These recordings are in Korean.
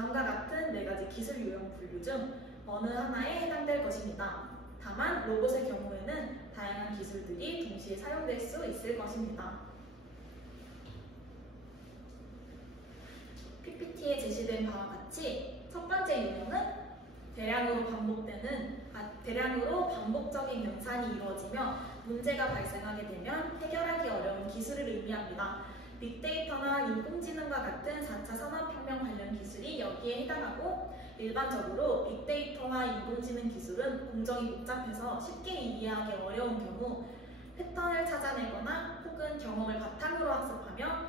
다음과 같은 4가지 기술 유형 분류 중 어느 하나에 해당될 것입니다. 다만 로봇의 경우에는 다양한 기술들이 동시에 사용될 수 있을 것입니다. PPT에 제시된 바와 같이 첫 번째 유형은 대량으로 반복적인 연산이 이루어지며 문제가 발생하게 되면 해결하기 어려운 기술을 의미합니다. 빅데이터나 인공지능과 같은 4차 산업혁명 관련 기술이 여기에 해당하고, 일반적으로 빅데이터와 인공지능 기술은 공정이 복잡해서 쉽게 이해하기 어려운 경우 패턴을 찾아내거나 혹은 경험을 바탕으로 학습하며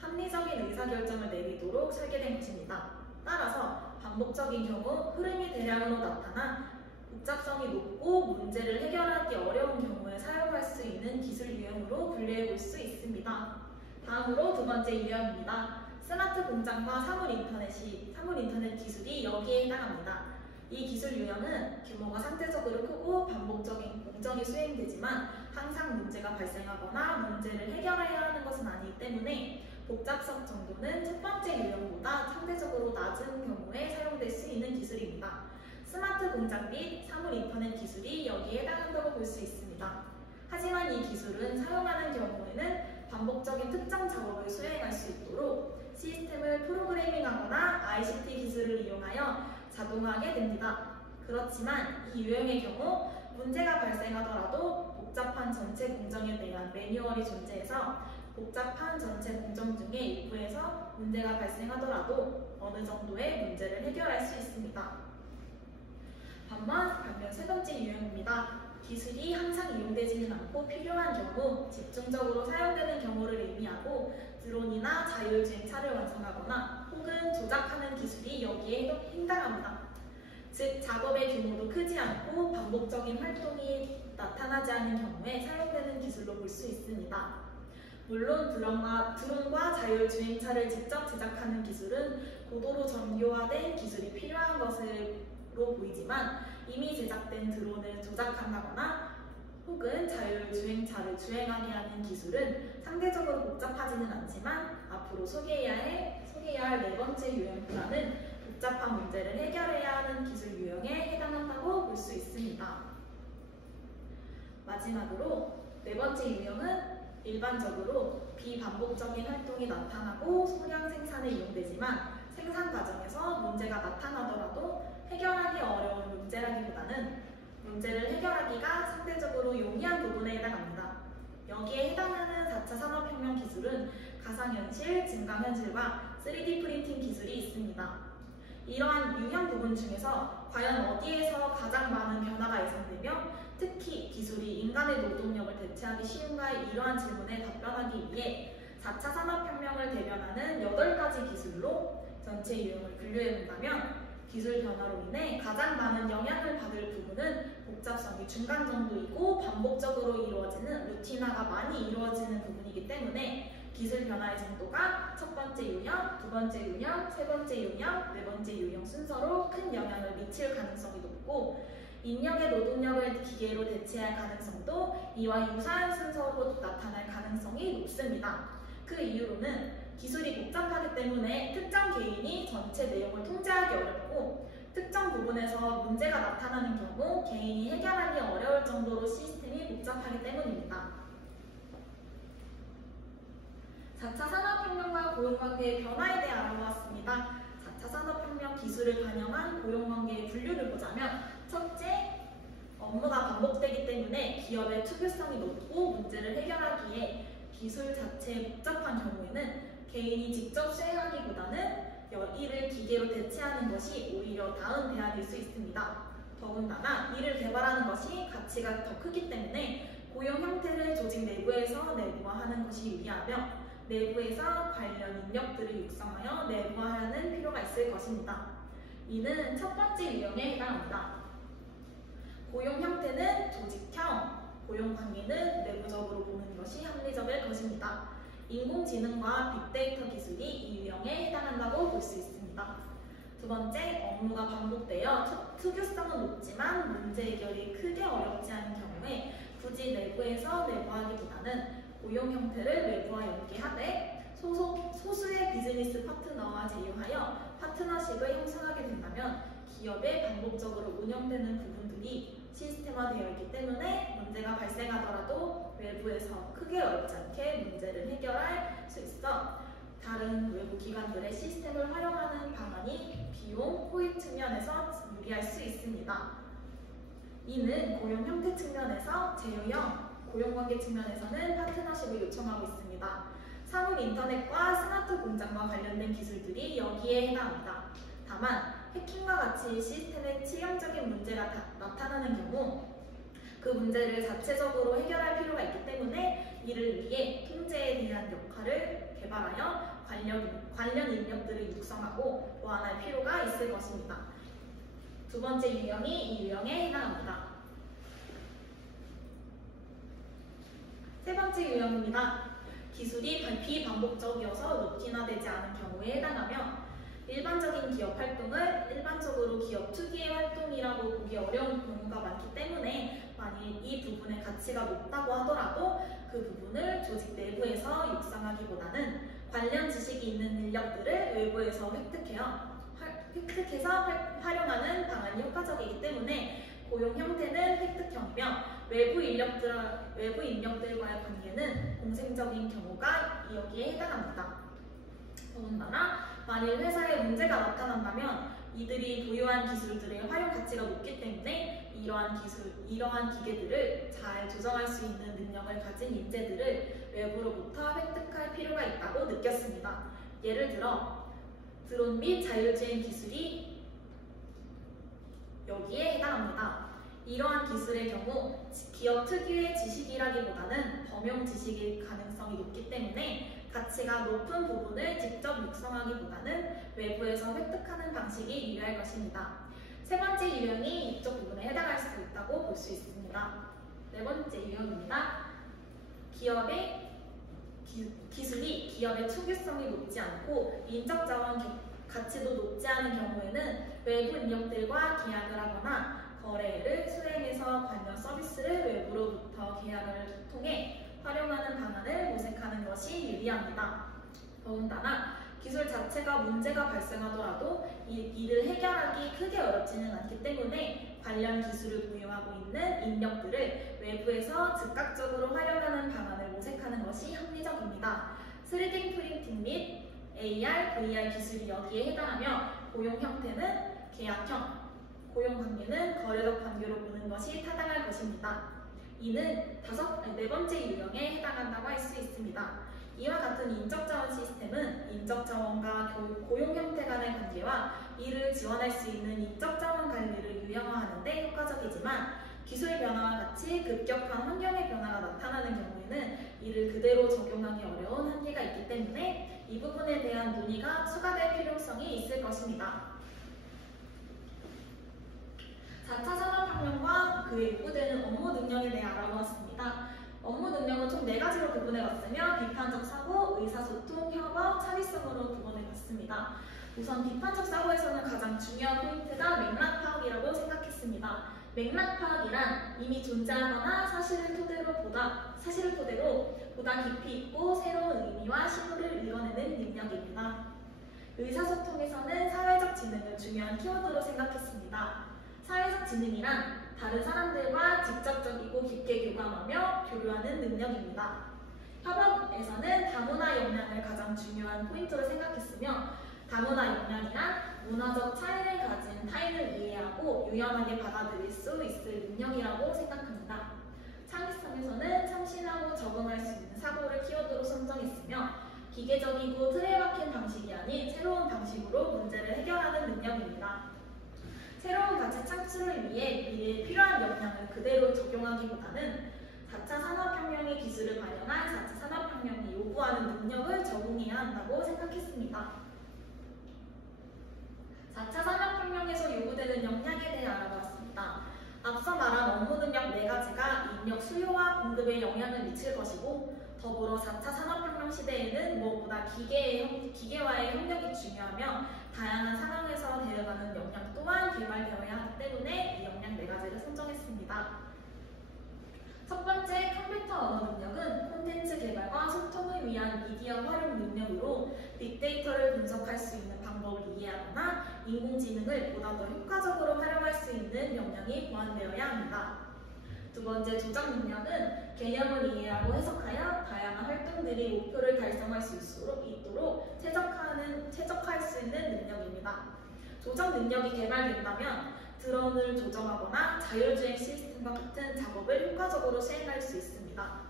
합리적인 의사결정을 내리도록 설계된 것입니다. 따라서 반복적인 경우 흐름이 대량으로 나타나 복잡성이 높고 문제를 해결하기 어려운 경우에 사용할 수 있는 기술 유형으로 분류해 볼 수 있습니다. 다음으로 두 번째 유형입니다. 스마트 공장과 사물 인터넷 기술이 여기에 해당합니다. 이 기술 유형은 규모가 상대적으로 크고 반복적인 공정이 수행되지만 항상 문제가 발생하거나 문제를 해결해야 하는 것은 아니기 때문에 복잡성 정도는 첫 번째 유형보다 상대적으로 낮은 경우에 사용될 수 있는 기술입니다. 스마트 공장 및 사물 인터넷 기술이 여기에 해당한다고 볼 수 있습니다. 하지만 이 기술은 사용하는 경우에는 반복적인 특정 작업을 수행할 수 있도록 시스템을 프로그래밍하거나 ICT 기술을 이용하여 자동화하게 됩니다. 그렇지만 이 유형의 경우 문제가 발생하더라도 복잡한 전체 공정에 대한 매뉴얼이 존재해서 복잡한 전체 공정 중에 일부에서 문제가 발생하더라도 어느 정도의 문제를 해결할 수 있습니다. 반면 세 번째 유형입니다. 기술이 항상 이용되지는 않고 필요한 경우, 집중적으로 사용되는 경우를 의미하고 드론이나 자율주행차를 완성하거나 혹은 조작하는 기술이 여기에 해당합니다. 즉, 작업의 규모도 크지 않고 반복적인 활동이 나타나지 않는 경우에 사용되는 기술로 볼 수 있습니다. 물론 드론과 자율주행차를 직접 제작하는 기술은 고도로 정교화된 기술이 필요한 것으로 보이지만 이미 제작된 드론을 조작한다거나 혹은 자율주행차를 주행하게 하는 기술은 상대적으로 복잡하지는 않지만 앞으로 소개해야 할 네 번째 유형보다는 복잡한 문제를 해결해야 하는 기술 유형에 해당한다고 볼 수 있습니다. 마지막으로 네 번째 유형은 일반적으로 비반복적인 활동이 나타나고 소량 생산에 이용되지만 생산 과정에서 문제가 나타나더라도 해결하기 어려운 문제라기보다는 문제를 해결하기가 상대적으로 용이한 부분에 해당합니다. 여기에 해당하는 4차 산업혁명 기술은 가상현실, 증강현실과 3D 프린팅 기술이 있습니다. 이러한 유형 부분 중에서 과연 어디에서 가장 많은 변화가 예상되며 특히 기술이 인간의 노동력을 대체하기 쉬운가의 이러한 질문에 답변하기 위해 4차 산업혁명을 대변하는 8가지 기술로 전체 유형을 분류해본다면 기술 변화로 인해 가장 많은 영향을 받을 부분은 복잡성이 중간 정도이고 반복적으로 이루어지는 루틴화가 많이 이루어지는 부분이기 때문에 기술 변화의 정도가 첫 번째 유형, 두 번째 유형, 세 번째 유형, 네 번째 유형 순서로 큰 영향을 미칠 가능성이 높고 인력의 노동력을 기계로 대체할 가능성도 이와 유사한 순서로 나타날 가능성이 높습니다. 그 이유로는 기술이 복잡하기 때문에 특정 개인이 전체 내용을 통제하기 어렵고 특정 부분에서 문제가 나타나는 경우 개인이 해결하기 어려울 정도로 시스템이 복잡하기 때문입니다. 4차 산업혁명과 고용관계의 변화에 대해 알아보았습니다. 4차 산업혁명 기술을 반영한 고용관계의 분류를 보자면 첫째, 업무가 반복되기 때문에 기업의 투명성이 높고 문제를 해결하기에 기술 자체에 복잡한 경우에는 개인이 직접 수행하기보다는 이를 기계로 대체하는 것이 오히려 나은 대안일 수 있습니다. 더군다나 이를 개발하는 것이 가치가 더 크기 때문에 고용 형태를 조직 내부에서 내부화하는 것이 유리하며 내부에서 관련 인력들을 육성하여 내부화하는 필요가 있을 것입니다. 이는 첫 번째 유형에 해당합니다. 고용 형태는 조직형, 고용 관계는 내부적으로 보는 것이 합리적일 것입니다. 인공지능과 빅데이터 기술이 이 유형에 해당한다고 볼 수 있습니다. 두 번째, 업무가 반복되어 특유성은 높지만 문제 해결이 크게 어렵지 않은 경우에 굳이 내부에서 내부하기보다는 고용 형태를 내부와 연계하되 소수의 비즈니스 파트너와 제휴하여 파트너십을 형성하게 된다면 기업에 반복적으로 운영되는 부분들이 시스템화되어 있기 때문에 문제가 발생하더라도 외부에서 크게 어렵지 않게 문제를 해결할 수 있어 다른 외부 기관들의 시스템을 활용하는 방안이 비용, 호의 측면에서 유리할 수 있습니다. 이는 고용 형태 측면에서 제휴형, 고용관계 측면에서는 파트너십을 요청하고 있습니다. 사물 인터넷과 스마트 공장과 관련된 기술들이 여기에 해당합니다. 다만 해킹과 같이 시스템에 치명적인 문제가 나타나는 경우 그 문제를 자체적으로 해결할 필요가 있기 때문에 이를 위해 통제에 대한 역할을 개발하여 관련 인력들을 육성하고 보완할 필요가 있을 것입니다. 두 번째 유형이 이 유형에 해당합니다. 세 번째 유형입니다. 기술이 비반복적이어서 루틴화되지 않은 경우에 해당하며 일반적인 기업 활동을 일반적으로 기업 특유의 활동이라고 보기 어려운 경우가 많기 때문에 만일 이 부분의 가치가 높다고 하더라도 그 부분을 조직 내부에서 육성하기보다는 관련 지식이 있는 인력들을 외부에서 획득해서 활용하는 방안이 효과적이기 때문에 고용 형태는 획득형이며 외부 인력들과의 관계는 공생적인 경우가 여기에 해당합니다. 더군다나 만일 회사에 문제가 나타난다면 이들이 보유한 기술들의 활용 가치가 높기 때문에 이러한 기계들을 잘 조정할 수 있는 능력을 가진 인재들을 외부로부터 획득할 필요가 있다고 느꼈습니다. 예를 들어 드론 및 자율주행 기술이 여기에 해당합니다. 이러한 기술의 경우 기업 특유의 지식이라기보다는 범용 지식일 가능성이 높기 때문에 가치가 높은 부분을 직접 육성하기보다는 외부에서 획득하는 방식이 유리할 것입니다. 세 번째 유형이 이쪽 부분에 해당할 수 있다고 볼 수 있습니다. 네 번째 유형입니다. 기술이 기업의 특유성이 높지 않고 인적 자원 가치도 높지 않은 경우에는 외부 인력들과 계약을 하거나 거래를 수행해서 관련 서비스를 외부로부터 계약을 통해 활용하는 방안을 모색하는 것이 유리합니다. 더군다나 기술 자체가 문제가 발생하더라도 이를 해결하기 크게 어렵지는 않기 때문에 관련 기술을 보유하고 있는 인력들을 외부에서 즉각적으로 활용하는 방안을 모색하는 것이 합리적입니다. 3D 프린팅 및 AR, VR 기술이 여기에 해당하며 고용 형태는 계약형, 고용 관계는 거래적 관계로 보는 것이 타당할 것입니다. 이는 네 번째 유형에 해당한다고 할 수 있습니다. 이와 같은 인적자원 시스템은 인적자원과 고용 형태 간의 관계와 이를 지원할 수 있는 인적자원 관리를 유형화하는 데 효과적이지만 기술 변화와 같이 급격한 환경의 변화가 나타나는 경우에는 이를 그대로 적용하기 어려운 한계가 있기 때문에 이 부분에 대한 논의가 추가될 필요성이 있을 것입니다. 4차 산업혁명과 그에 요구되는 업무 능력에 대해 알아보았습니다. 업무 능력은 총 4가지로 구분해봤으며 비판적 사고, 의사소통, 협업, 창의성으로 구분해봤습니다. 우선 비판적 사고에서는 가장 중요한 포인트가 맥락 파악이라고 생각했습니다. 맥락 파악이란 이미 존재하거나 사실을 토대로 보다 깊이 있고 새로운 의미와 신호를 이뤄내는 능력입니다. 의사소통에서는 사회적 지능을 중요한 키워드로 생각했습니다. 사회적 지능이란 다른 사람들과 직접적이고 깊게 교감하며 교류하는 능력입니다. 협업에서는 다문화 역량을 가장 중요한 포인트로 생각했으며 다문화 역량이란 문화적 차이를 가진 타인을 이해하고 유연하게 받아들일 수 있을 능력이라고 생각합니다. 창의성에서는 참신하고 적응할 수 있는 사고를 키워드로 선정했으며 기계적이고 틀에 박힌 방식이 아닌 새로운 방식으로 문제를 해결하는 능력입니다. 새로운 가치 창출을 위해 미래에 필요한 역량을 그대로 적용하기보다는 4차 산업혁명의 기술을 반영한 4차 산업혁명이 요구하는 능력을 적용해야 한다고 생각했습니다. 4차 산업혁명에서 요구되는 역량에 대해 알아보았습니다. 앞서 말한 업무 능력 4가지가 인력 수요와 공급에 영향을 미칠 것이고 더불어 4차 산업혁명 시대에는 무엇보다 기계와의 협력이 중요하며 다양한 상황에서 대응하는 역량 또한 개발되어야 하기 때문에 이 역량 4가지를 선정했습니다. 첫 번째 컴퓨터 언어 능력은 콘텐츠 개발과 소통을 위한 미디어 활용 능력으로 빅데이터를 분석할 수 있는 방법을 이해하거나 인공지능을 보다 더 효과적으로 활용할 수 있는 역량이 보완되어야 합니다. 두 번째, 조작 능력은 개념을 이해하고 해석하여 다양한 활동들이 목표를 달성할 수 있도록 최적화할 수 있는 능력입니다. 조작 능력이 개발된다면 드론을 조정하거나 자율주행 시스템과 같은 작업을 효과적으로 수행할 수 있습니다.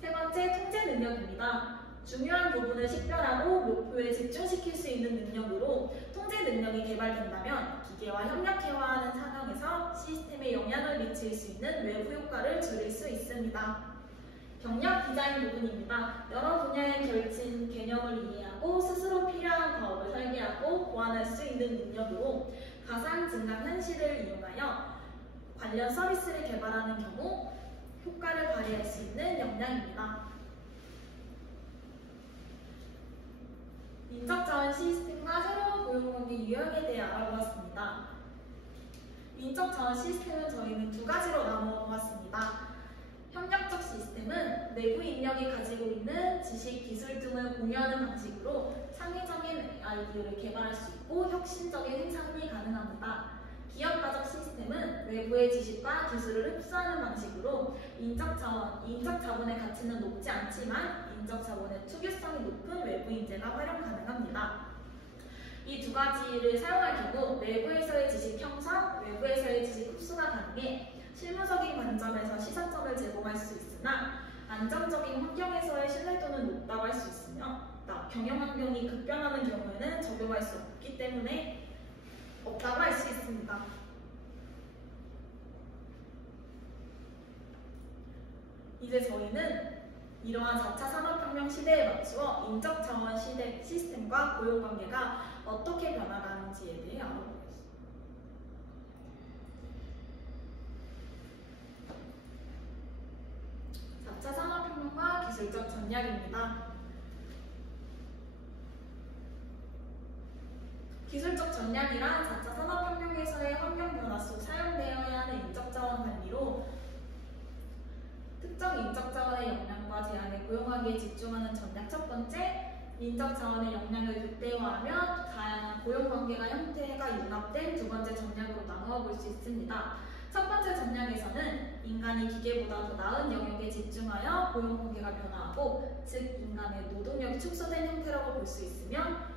세 번째, 통제 능력입니다. 중요한 부분을 식별하고 목표에 집중시킬 수 있는 능력으로 통제 능력이 개발된다면 기계와 협력해야 하는 상황에서 시스템에 영향을 미칠 수 있는 외부 효과를 줄일 수 있습니다. 경력 디자인 부분입니다. 여러 분야에 걸친 개념을 이해하고 스스로 필요한 과업을 설계하고 보완할 수 있는 능력으로 가상 증강 현실을 이용하여 관련 서비스를 개발하는 경우 효과를 발휘할 수 있는 역량입니다. 인적자원 시스템과 새로운 고용관계 유형에 대해 알아보았습니다. 인적자원 시스템은 저희는 두 가지로 나누어 보았습니다. 협력적 시스템은 내부 인력이 가지고 있는 지식, 기술 등을 공유하는 방식으로 창의적인 아이디어를 개발할 수 있고 혁신적인 생산이 가능합니다. 기업가적 시스템은 외부의 지식과 기술을 흡수하는 방식으로 인적자본의 가치는 높지 않지만 인적자본의 투기성이 높은 외부 인재가 활용 가능합니다. 이 두 가지를 사용할 경우 내부에서의 지식 형성, 외부에서의 지식 흡수가 가능해 실무적인 관점에서 시사점을 제공할 수 있으나 안정적인 환경에서의 신뢰도는 높다고 할 수 있으며 경영 환경이 급변하는 경우에는 적용할 수 없기 때문에 없다고 할 수 있습니다. 이제 저희는 이러한 4차 산업혁명 시대에 맞추어 인적자원 시스템과 고용관계가 어떻게 변화가는지에 대해 알아보겠습니다. 4차 산업혁명과 기술적 전략입니다. 기술적 전략이란 4차 산업혁명에서의 환경 변화 속 사용되어야 하는 인적자원 관리로 특정 인적자원의 역량과 제한의 고용관계에 집중하는 전략. 첫 번째, 인적자원의 역량을 극대화하며 다양한 고용관계가 형태가 융합된 두 번째 전략으로 나누어 볼 수 있습니다. 첫 번째 전략에서는 인간이 기계보다 더 나은 영역에 집중하여 고용관계가 변화하고, 즉 인간의 노동력이 축소된 형태라고 볼 수 있으며,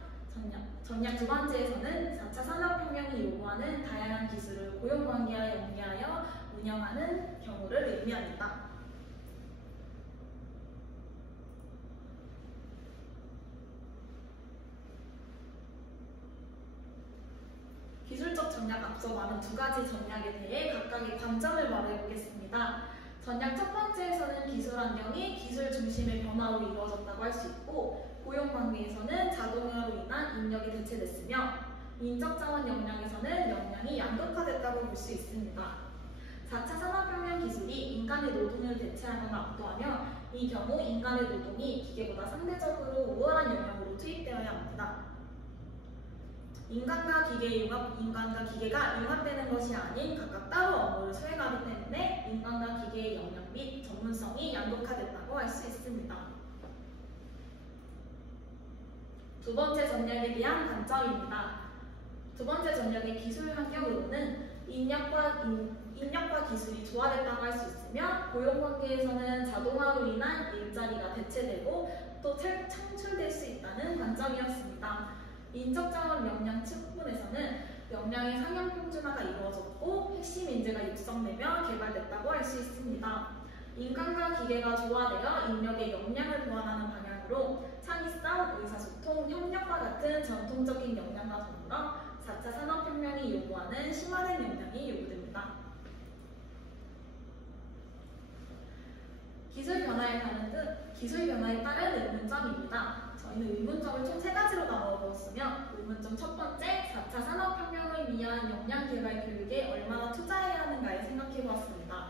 전략 두 번째에서는 4차 산업혁명이 요구하는 다양한 기술을 고용관계와 연계하여 운영하는 경우를 의미합니다. 기술적 전략 앞서 말한 두 가지 전략에 대해 각각의 관점을 말해보겠습니다. 전략 첫 번째에서는 기술 환경이 기술 중심의 변화로 이루어졌다고 할 수 있고, 고용관계에서는 자동화로 인한 인력이 대체됐으며, 인적자원 역량에서는 역량이 양극화됐다고 볼 수 있습니다. 4차 산업혁명 기술이 인간의 노동을 대체하거나 압도하며, 이 경우 인간의 노동이 기계보다 상대적으로 우월한 영역으로 투입되어야 합니다. 인간과 기계가 융합되는 것이 아닌 각각 따로 업무를 수행하기 때문에 인간과 기계의 역량 및 전문성이 양극화됐다고 할 수 있습니다. 두 번째 전략에 대한 관점입니다. 두 번째 전략의 기술 환경으로는 인력과 기술이 조화됐다고 할 수 있으며, 고용관계에서는 자동화로 인한 일자리가 대체되고 또 창출될 수 있다는 관점이었습니다. 인적자원 역량 측면에서는 역량의 상향 평준화가 이루어졌고 핵심 인재가 육성되며 개발됐다고 할 수 있습니다. 인간과 기계가 조화되어 인력의 역량을 보완하는 방향으로 창의성, 의사소통, 협력과 같은 전통적인 역량과 더불어 4차 산업혁명이 요구하는 심화된 역량이 요구됩니다. 기술 변화에 따른 의문점입니다. 저희는 의문점을 총 3가지로 나누어 보았으며, 의문점 첫 번째, 4차 산업혁명을 위한 역량 개발 교육에 얼마나 투자해야 하는가에 생각해 보았습니다.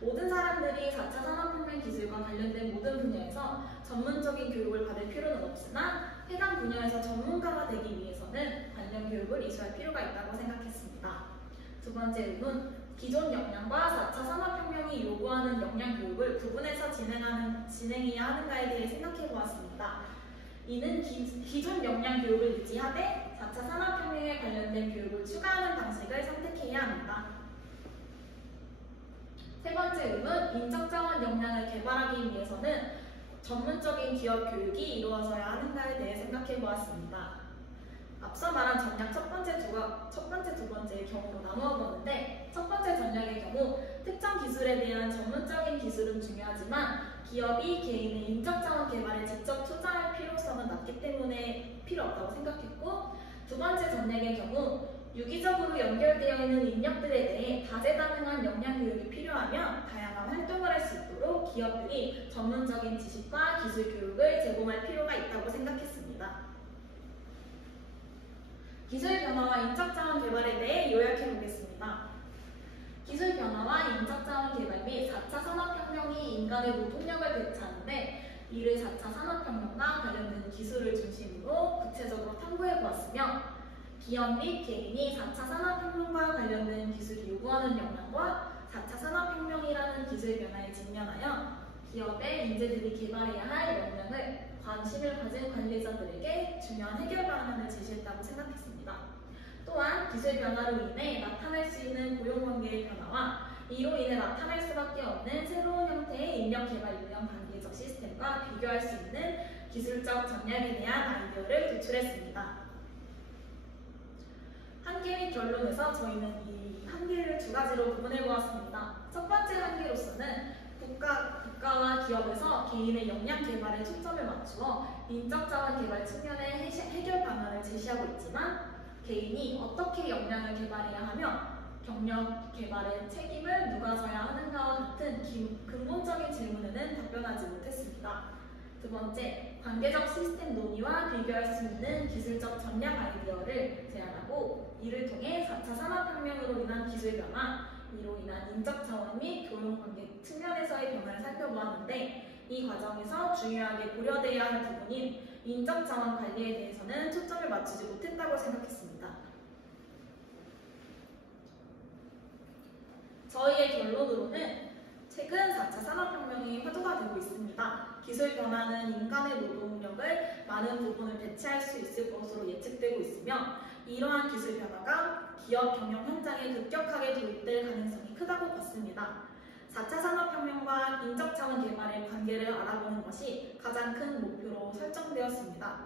모든 사람들이 4차 산업혁명 기술과 관련된 모든 분야에서 전문적인 교육을 받을 필요는 없으나 해당 분야에서 전문가가 되기 위해서는 관련 교육을 이수할 필요가 있다고 생각했습니다. 두 번째 의문, 기존 역량과 4차 산업혁명이 요구하는 역량 교육을 구분해서 진행해야 하는가에 대해 생각해 보았습니다. 이는 기존 역량 교육을 유지하되 4차 산업혁명에 관련된 교육을 추가하는 방식을 선택해야 합니다. 세 번째 의문, 인적자원 역량을 개발하기 위해서는 전문적인 기업 교육이 이루어져야 하는가에 대해 생각해 보았습니다. 앞서 말한 전략 첫 번째, 두 번째의 경우로 나누어 보는데, 첫 번째 전략의 경우 특정 기술에 대한 전문적인 기술은 중요하지만 기업이 개인의 인적자원 개발에 직접 투자할 필요성은 낮기 때문에 필요 없다고 생각했고, 두 번째 전략의 경우 유기적으로 연결되어 있는 인력들에 대해 다재다능한 역량 교육이 필요하며 다양한 활동을 할 수 있도록 기업들이 전문적인 지식과 기술 교육을 제공할 필요가 있다고 생각했습니다. 기술 변화와 인적자원 개발에 대해 요약해 보겠습니다. 기술 변화와 인적자원 개발 및 4차 산업혁명이 인간의 노동력을 대체하는데 이를 4차 산업혁명과 관련된 기술을 중심으로 구체적으로 탐구해 보았으며, 기업 및 개인이 4차 산업혁명과 관련된 기술이 요구하는 역량과 4차 산업혁명이라는 기술 변화에 직면하여 기업의 인재들이 개발해야 할 역량을 관심을 가진 관리자들에게 중요한 해결 방안을 제시했다고 생각했습니다. 또한 기술 변화로 인해 나타날 수 있는 고용관계의 변화와 이로 인해 나타날 수밖에 없는 새로운 형태의 인력 개발 유형 관계적 시스템과 비교할 수 있는 기술적 전략에 대한 아이디어를 도출했습니다. 한계 및 결론에서 저희는 이 한계를 두 가지로 구분해 보았습니다. 첫 번째 한계로서는 국가와 기업에서 개인의 역량 개발에 초점을 맞추어 인적자원 개발 측면의 해결 방안을 제시하고 있지만, 개인이 어떻게 역량을 개발해야 하며 경력 개발의 책임을 누가 져야 하는가와 같은 근본적인 질문에는 답변하지 못했습니다. 두 번째, 관계적 시스템 논의와 비교할 수 있는 기술적 전략 아이디어를 제안하고, 이를 통해 4차 산업혁명으로 인한 기술 변화, 이로 인한 인적자원 및 교육관계 측면에서의 변화를 살펴보았는데, 이 과정에서 중요하게 고려되어야 할 부분인 인적자원 관리에 대해서는 초점을 맞추지 못했다고 생각했습니다. 저희의 결론으로는 최근 4차 산업혁명이 화두가 되고 있습니다. 기술 변화는 인간의 노동력을 많은 부분을 대체할 수 있을 것으로 예측되고 있으며, 이러한 기술 변화가 기업 경영 현장에 급격하게 도입될 가능성이 크다고 봤습니다. 4차 산업혁명과 인적자원 개발의 관계를 알아보는 것이 가장 큰 목표로 설정되었습니다.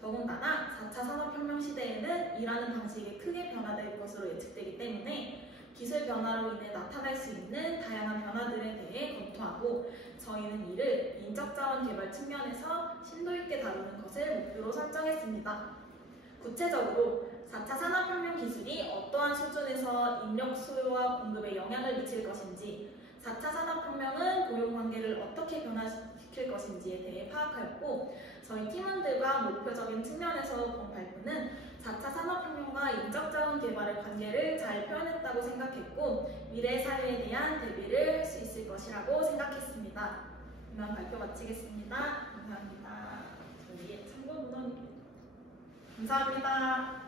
더군다나 4차 산업혁명 시대에는 일하는 방식이 크게 변화될 것으로 예측되기 때문에 기술 변화로 인해 나타날 수 있는 다양한 변화들에 대해 검토하고, 저희는 이를 인적자원 개발 측면에서 심도 있게 다루는 것을 목표로 설정했습니다. 구체적으로 4차 산업혁명 기술이 어떠한 수준에서 인력 수요와 공급에 영향을 미칠 것인지, 4차 산업혁명은 고용관계를 어떻게 변화시킬 것인지에 대해 파악하였고, 저희 팀원들과 목표적인 측면에서 본 발표는 4차 산업혁명과 인적자원 개발의 관계를 잘 표현했다고 생각했고, 미래 사회에 대한 대비를 할 수 있을 것이라고 생각했습니다. 이만 발표 마치겠습니다. 감사합니다. 저희의 참고 문헌입니다. 감사합니다.